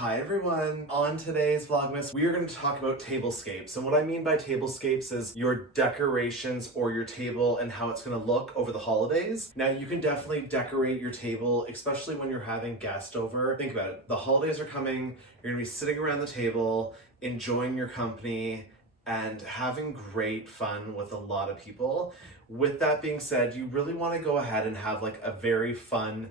Hi everyone! On today's VlogMAS, we are going to talk about tablescapes. And what I mean by tablescapes is your decorations or your table and how it's going to look over the holidays. Now you can definitely decorate your table, especially when you're having guests over. Think about it. The holidays are coming, you're going to be sitting around the table, enjoying your company, and having great fun with a lot of people. With that being said, you really want to go ahead and have like a very fun,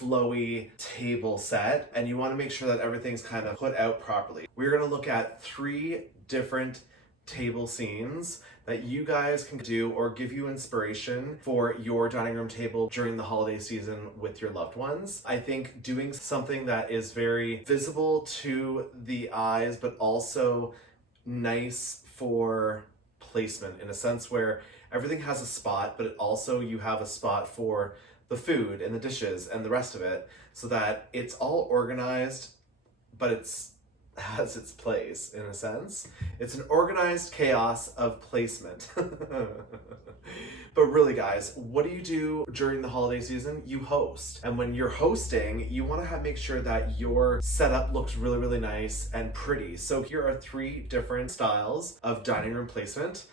flowy table set, and you want to make sure that everything's kind of put out properly. We're going to look at 3 different table scenes that you guys can do or give you inspiration for your dining room table during the holiday season with your loved ones. I think doing something that is very visible to the eyes but also nice for placement, in a sense where everything has a spot, but also you have a spot for the food and the dishes and the rest of it, so that it's all organized, but it's has its place, in a sense. It's an organized chaos of placement. But really guys, what do you do during the holiday season? You host. And when you're hosting, you want to make sure that your setup looks really, really nice and pretty. So here are 3 different styles of dining room placement.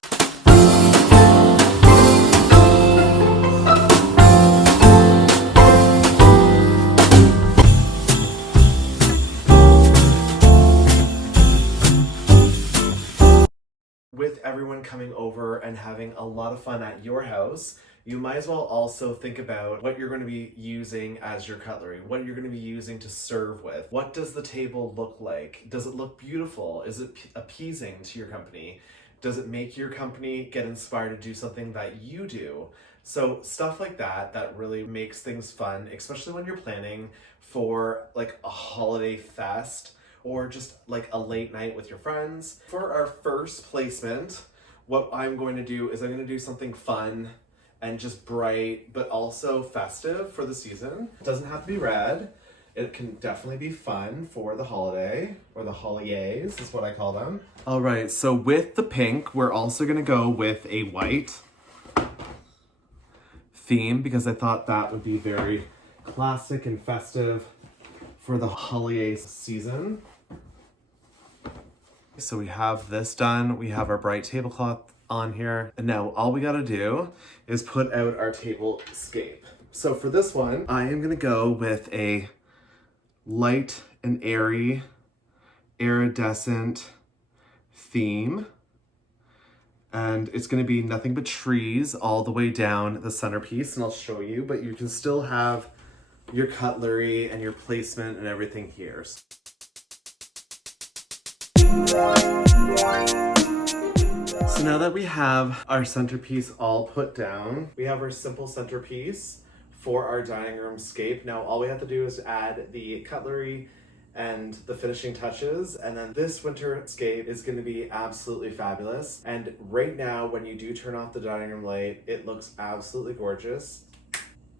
With everyone coming over and having a lot of fun at your house, you might as well also think about what you're going to be using as your cutlery, what you're going to be using to serve with. What does the table look like? Does it look beautiful? Is it appeasing to your company? Does it make your company get inspired to do something that you do? So stuff like that, that really makes things fun, especially when you're planning for like a holiday fest or just like a late night with your friends. For our first placement, what I'm going to do is I'm going to do something fun and just bright, but also festive for the season. It doesn't have to be red. It can definitely be fun for the holiday, or the holidays is what I call them. All right, so with the pink, we're also gonna go with a white theme because I thought that would be very classic and festive for the holiday season. So we have this done. We have our bright tablecloth on here. And now all we gotta do is put out our tablescape. So for this one, I am gonna go with a light and airy, iridescent theme. And it's gonna be nothing but trees all the way down the centerpiece, and I'll show you, but you can still have your cutlery and your placement and everything here. So now that we have our centerpiece all put down, we have our simple centerpiece for our dining room scape. Now all we have to do is add the cutlery and the finishing touches, and then this winter scape is going to be absolutely fabulous. And right now, when you do turn off the dining room light, it looks absolutely gorgeous.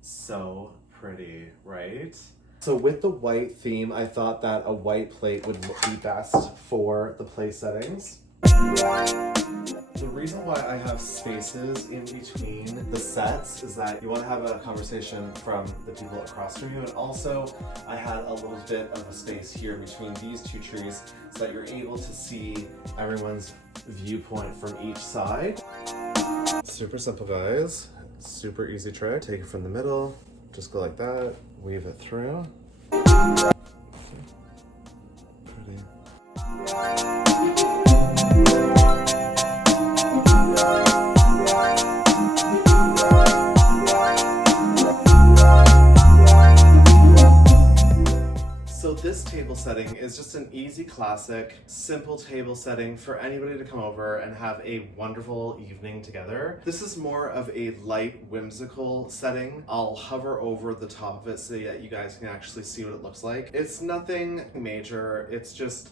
So pretty, right? So with the white theme, I thought that a white plate would be best for the place settings. The reason why I have spaces in between the sets is that you want to have a conversation from the people across from you, and also I had a little bit of a space here between these 2 trees so that you're able to see everyone's viewpoint from each side. Super simple guys, super easy trick. Take it from the middle, just go like that, weave it through. Pretty. So this table setting is just an easy, classic, simple table setting for anybody to come over and have a wonderful evening together. This is more of a light, whimsical setting. I'll hover over the top of it so that you guys can actually see what it looks like. It's nothing major, it's just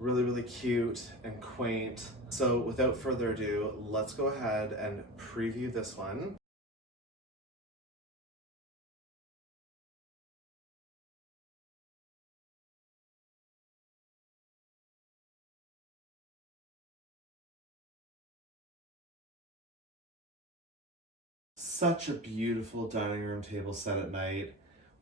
really, really cute and quaint. So without further ado, let's go ahead and preview this one. Such a beautiful dining room table set at night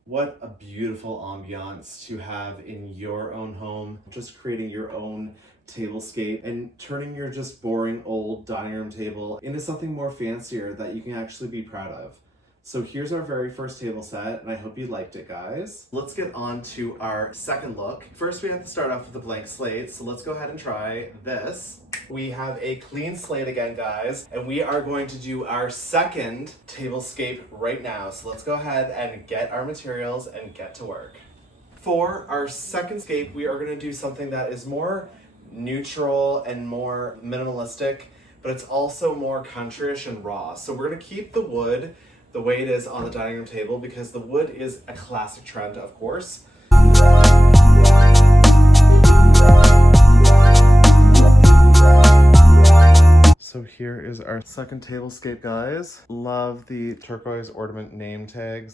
What a beautiful ambiance to have in your own home, just creating your own tablescape and turning your just boring old dining room table into something more fancier that you can actually be proud of. So here's our very first table set, and I hope you liked it, guys. Let's get on to our second look. First, we have to start off with a blank slate, so let's go ahead and try this. We have a clean slate again, guys, and we are going to do our second tablescape right now. So let's go ahead and get our materials and get to work. For our second scape, we are going to do something that is more neutral and more minimalistic, but it's also more countryish and raw. So we're going to keep the wood the way it is on the dining room table because the wood is a classic trend, of course. So here is our second tablescape, guys. Love the turquoise ornament name tags.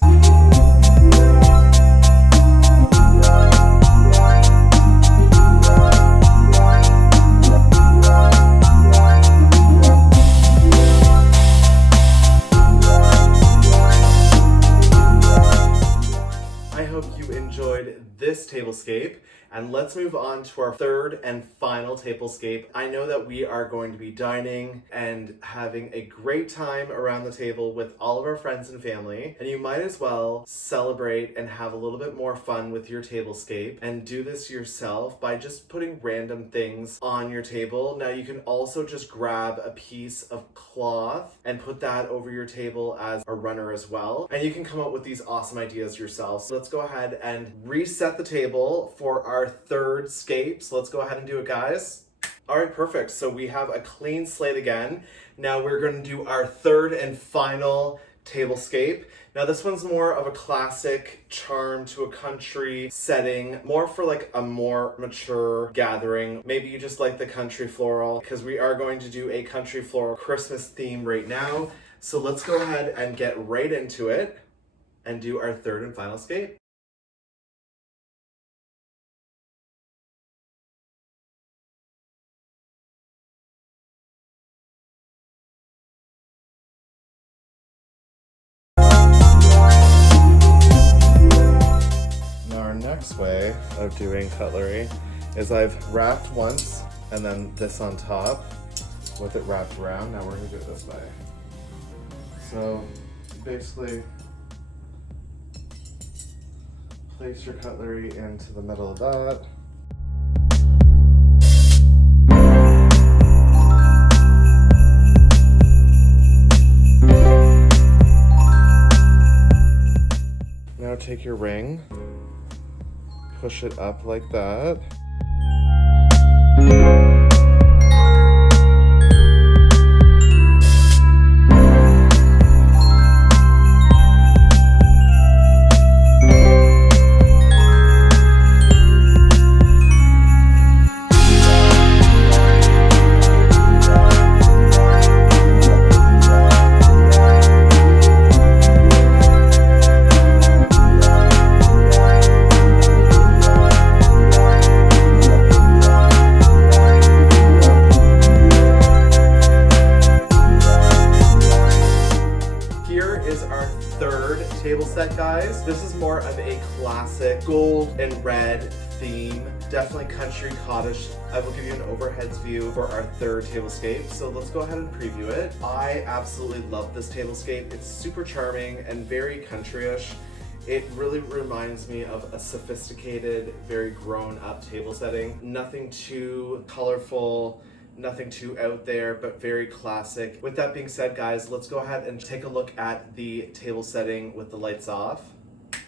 I hope you enjoyed this tablescape, and let's move on to our third and final tablescape. I know that we are going to be dining and having a great time around the table with all of our friends and family, and you might as well celebrate and have a little bit more fun with your tablescape and do this yourself by just putting random things on your table. Now you can also just grab a piece of cloth and put that over your table as a runner as well, and you can come up with these awesome ideas yourself. So let's go ahead and reset the table for our third scape. So let's go ahead and do it, guys. All right, perfect. So we have a clean slate again. Now we're going to do our third and final tablescape. Now this one's more of a classic charm to a country setting, more for like a more mature gathering. Maybe you just like the country floral because we are going to do a country floral Christmas theme right now. So let's go ahead and get right into it and do our third and final scape. Our next way of doing cutlery is I've wrapped once and then this on top with it wrapped around. Now we're going to do it this way. So basically place your cutlery into the middle of that. Now take your ring, push it up like that. Table set, guys. This is more of a classic gold and red theme, definitely country cottage. I will give you an overheads view for our third tablescape, so let's go ahead and preview it. I absolutely love this tablescape. It's super charming and very countryish. It really reminds me of a sophisticated, very grown-up table setting. Nothing too colorful, nothing too out there, but very classic. With that being said, guys, let's go ahead and take a look at the table setting with the lights off.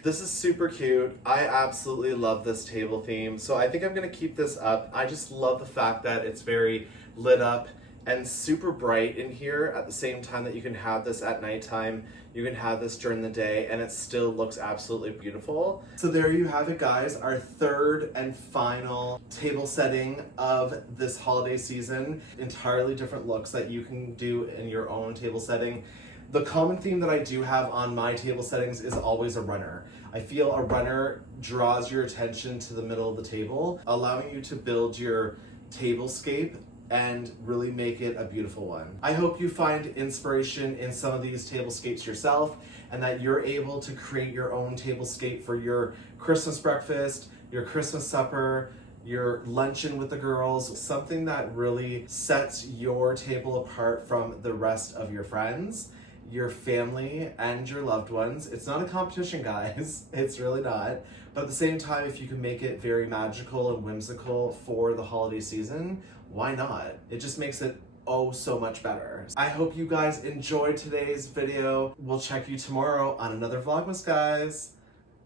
This is super cute. I absolutely love this table theme, so I think I'm gonna keep this up. I just love the fact that it's very lit up and super bright in here at the same time that you can have this at nighttime. You can have this during the day and it still looks absolutely beautiful. So there you have it, guys, our third and final table setting of this holiday season. Entirely different looks that you can do in your own table setting. The common theme that I do have on my table settings is always a runner. I feel a runner draws your attention to the middle of the table, allowing you to build your tablescape and really make it a beautiful one. I hope you find inspiration in some of these tablescapes yourself and that you're able to create your own tablescape for your Christmas breakfast, your Christmas supper, your luncheon with the girls, something that really sets your table apart from the rest of your friends, your family, and your loved ones. It's not a competition, guys. It's really not. But at the same time, if you can make it very magical and whimsical for the holiday season, why not? It just makes it oh so much better. I hope you guys enjoyed today's video. We'll check you tomorrow on another Vlogmas, guys.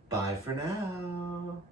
Bye for now.